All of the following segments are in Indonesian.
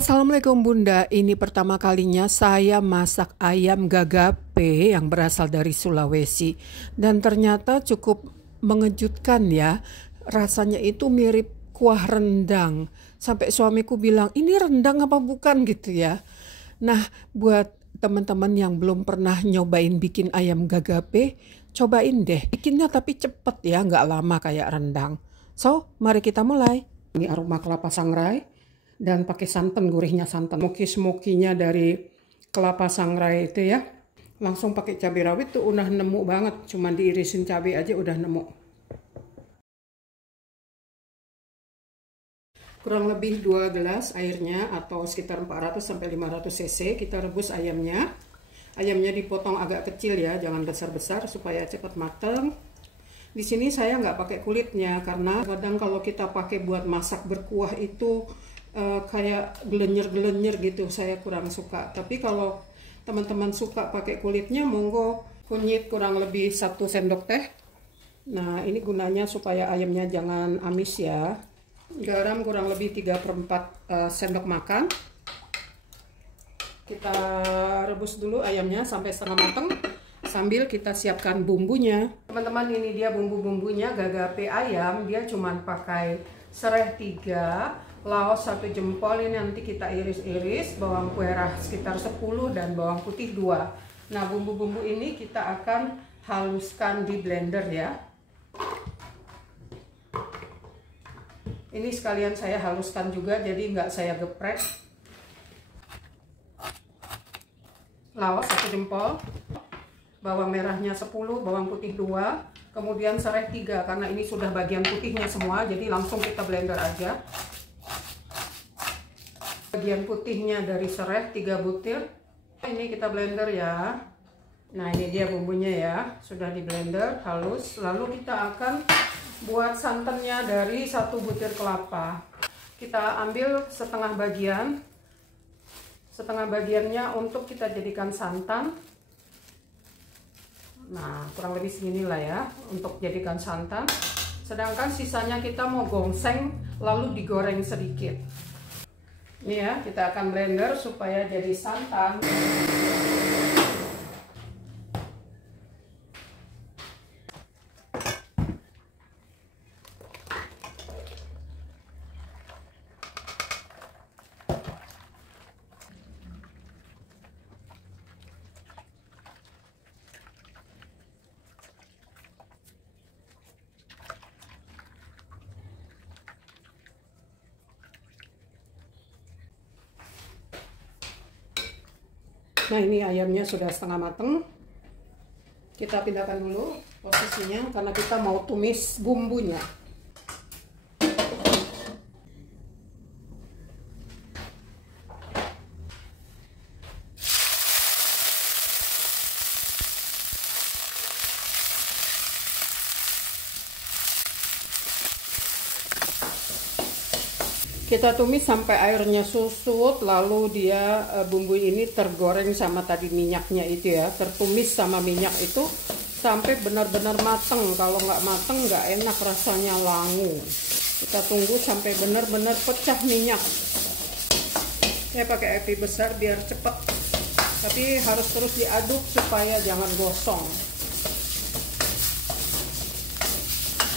Assalamualaikum Bunda, ini pertama kalinya saya masak ayam gagape yang berasal dari Sulawesi. Dan ternyata cukup mengejutkan ya, rasanya itu mirip kuah rendang. Sampai suamiku bilang, ini rendang apa bukan gitu ya. Nah, buat teman-teman yang belum pernah nyobain bikin ayam gagape, cobain deh. Bikinnya tapi cepet ya, nggak lama kayak rendang. So, mari kita mulai. Ini aroma kelapa sangrai. Dan pakai santan, gurihnya santan. Smoky-smokinya dari kelapa sangrai itu ya. Langsung pakai cabai rawit tuh udah nemu banget. Cuma diirisin cabai aja udah nemu. Kurang lebih 2 gelas airnya atau sekitar 400 sampai 500 cc. Kita rebus ayamnya. Ayamnya dipotong agak kecil ya, jangan besar-besar supaya cepat mateng. Di sini saya nggak pakai kulitnya karena kadang kalau kita pakai buat masak berkuah itu kayak gelenyer-gelenyer gitu, saya kurang suka. Tapi kalau teman-teman suka pakai kulitnya, monggo. Kunyit kurang lebih 1 sendok teh. Nah, ini gunanya supaya ayamnya jangan amis ya. Garam kurang lebih 3/4 sendok makan. Kita rebus dulu ayamnya sampai setengah matang sambil kita siapkan bumbunya. Teman-teman, ini dia bumbu-bumbunya gagape ayam. Dia cuma pakai serai 3, laos 1 jempol, ini nanti kita iris-iris, bawang merah sekitar 10 dan bawang putih 2. Nah, bumbu-bumbu ini kita akan haluskan di blender ya. Ini sekalian saya haluskan juga, jadi nggak saya geprek. Laos 1 jempol, bawang merahnya 10, bawang putih 2, kemudian serai 3, karena ini sudah bagian putihnya semua, jadi langsung kita blender aja. Bagian putihnya dari serai 3 butir. Ini kita blender ya. Nah, ini dia bumbunya ya, sudah di blender halus. Lalu kita akan buat santannya dari 1 butir kelapa. Kita ambil setengah bagian. Setengah bagiannya untuk kita jadikan santan. Nah, kurang lebih seginilah ya untuk jadikan santan. Sedangkan sisanya kita mau gongseng lalu digoreng sedikit. Ini ya, kita akan blender supaya jadi santan. Nah, ini ayamnya sudah setengah mateng. Kita pindahkan dulu posisinya karena kita mau tumis bumbunya. Kita tumis sampai airnya susut, lalu dia bumbu ini tergoreng sama tadi minyaknya itu ya, tertumis sama minyak itu sampai benar-benar mateng. Kalau nggak mateng nggak enak rasanya, langu. Kita tunggu sampai benar-benar pecah minyak. Saya pakai api besar biar cepat, tapi harus terus diaduk supaya jangan gosong.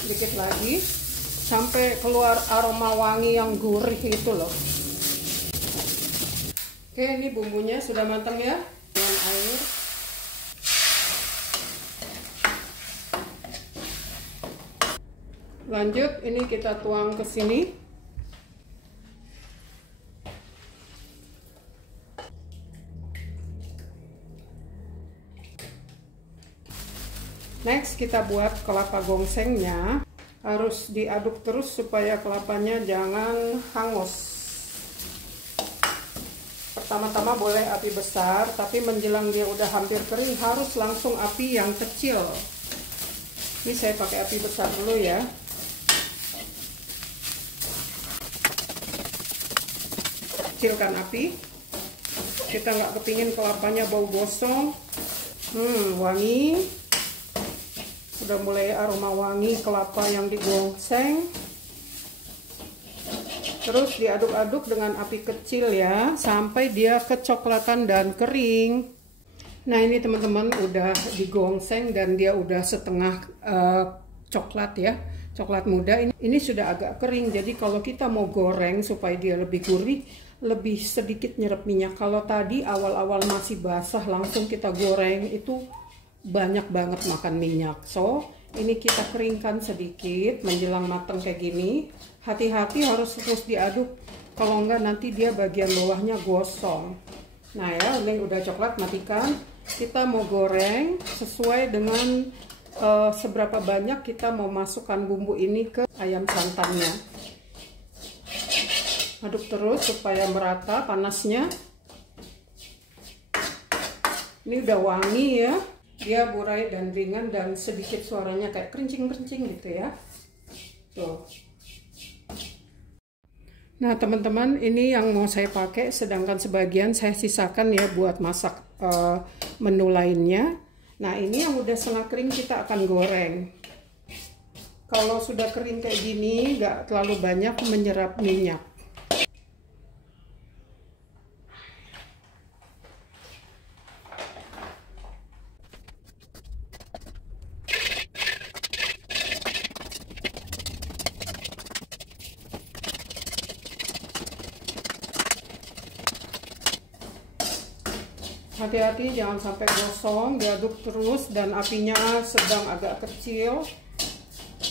Dikit lagi sampai keluar aroma wangi yang gurih itu loh. Oke, ini bumbunya sudah matang ya. Dengan air. Lanjut, ini kita tuang ke sini. Next, kita buat kelapa gongsengnya. Harus diaduk terus supaya kelapanya jangan hangus. Pertama-tama boleh api besar, tapi menjelang dia udah hampir kering harus langsung api yang kecil. Ini saya pakai api besar dulu ya. Kecilkan api. Kita nggak kepingin kelapanya bau gosong. Wangi. Udah mulai aroma wangi kelapa yang digongseng. Terus diaduk-aduk dengan api kecil ya, sampai dia kecoklatan dan kering. Nah ini teman-teman udah digongseng dan dia udah setengah coklat ya, coklat muda. Ini sudah agak kering, jadi kalau kita mau goreng supaya dia lebih gurih, lebih sedikit nyerap minyak. Kalau tadi awal-awal masih basah langsung kita goreng, itu banyak banget makan minyak. So ini kita keringkan sedikit menjelang matang kayak gini. Hati-hati harus terus diaduk, kalau enggak nanti dia bagian bawahnya gosong. Nah ya, ini udah coklat, matikan. Kita mau goreng sesuai dengan seberapa banyak kita mau masukkan bumbu ini ke ayam santannya. Aduk terus supaya merata panasnya. Ini udah wangi ya, dia burai dan ringan dan sedikit suaranya kayak kerincing-kerincing gitu ya. Tuh. Nah teman-teman, ini yang mau saya pakai, sedangkan sebagian saya sisakan ya buat masak menu lainnya. Nah ini yang udah setengah kering kita akan goreng. Kalau sudah kering kayak gini, nggak terlalu banyak menyerap minyak. Hati-hati jangan sampai gosong, diaduk terus dan apinya sedang agak kecil.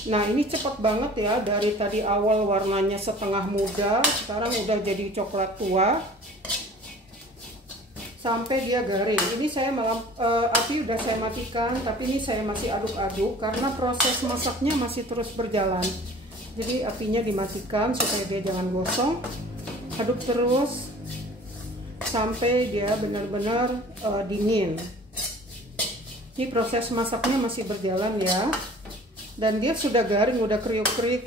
Nah ini cepat banget ya, dari tadi awal warnanya setengah muda, sekarang udah jadi coklat tua sampai dia garing. Ini saya api udah saya matikan, tapi ini saya masih aduk-aduk karena proses masaknya masih terus berjalan. Jadi apinya dimatikan supaya dia jangan gosong. Aduk terus sampai dia benar-benar dingin. Ini proses masaknya masih berjalan ya, dan dia sudah garing, udah kriuk-kriuk,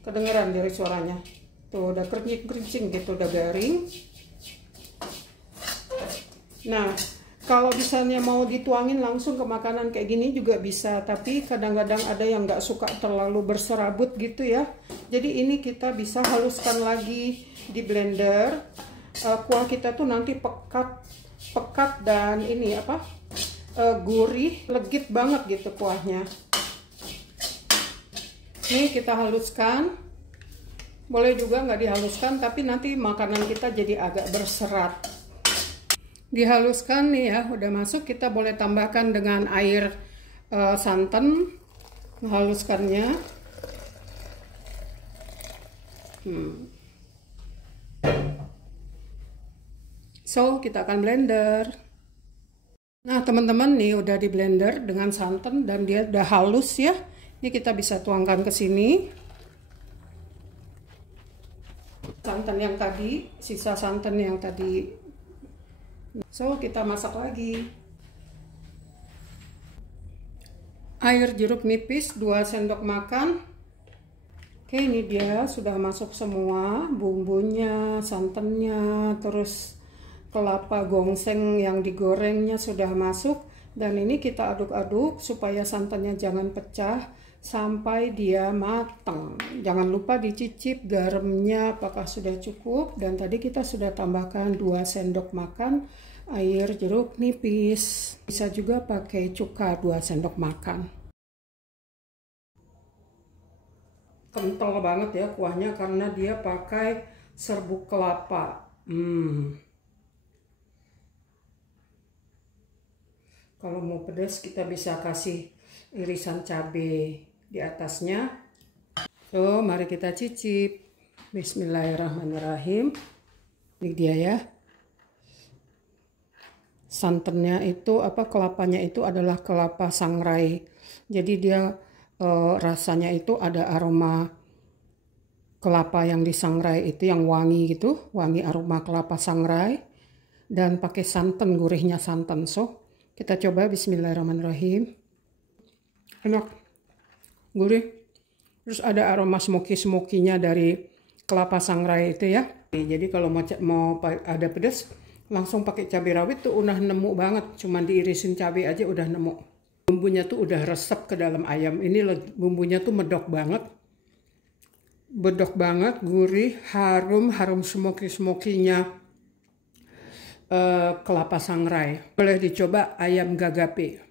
kedengeran dari suaranya. Tuh udah kerincing gitu, udah garing. Nah kalau misalnya mau dituangin langsung ke makanan kayak gini juga bisa, tapi kadang-kadang ada yang nggak suka terlalu berserabut gitu ya. Jadi ini kita bisa haluskan lagi di blender. Kuah kita tuh nanti pekat dan ini apa, gurih, legit banget gitu kuahnya. Ini kita haluskan, boleh juga nggak dihaluskan, tapi nanti makanan kita jadi agak berserat. Dihaluskan nih ya, udah masuk, kita boleh tambahkan dengan air santan, menghaluskannya. So, kita akan blender. Nah, teman-teman nih udah di blender dengan santan dan dia udah halus ya. Ini kita bisa tuangkan ke sini. Santan yang tadi, sisa santan yang tadi. So, kita masak lagi. Air jeruk nipis 2 sendok makan. Oke, ini dia sudah masuk semua bumbunya, santannya, terus kelapa gongseng yang digorengnya sudah masuk, dan ini kita aduk-aduk supaya santannya jangan pecah sampai dia matang. Jangan lupa dicicip garamnya apakah sudah cukup, dan tadi kita sudah tambahkan 2 sendok makan air jeruk nipis. Bisa juga pakai cuka 2 sendok makan. Kental banget ya kuahnya karena dia pakai serbuk kelapa. Kalau mau pedas kita bisa kasih irisan cabai di atasnya. So, mari kita cicip. Bismillahirrahmanirrahim. Ini dia ya. Santannya itu kelapanya itu adalah kelapa sangrai. Jadi dia rasanya itu ada aroma kelapa yang disangrai itu yang wangi gitu, wangi aroma kelapa sangrai, dan pakai santan, gurihnya santan. So, kita coba. Bismillahirrahmanirrahim. Enak, gurih, terus ada aroma smoky-smokinya dari kelapa sangrai itu ya. Jadi kalau mau ada pedas, langsung pakai cabai rawit tuh udah nemu banget. Cuman diirisin cabai aja udah nemu. Bumbunya tuh udah resep ke dalam ayam. Ini bumbunya tuh medok banget. Bedok banget, gurih, harum smoky-smokinya kelapa sangrai. Boleh dicoba ayam gagape.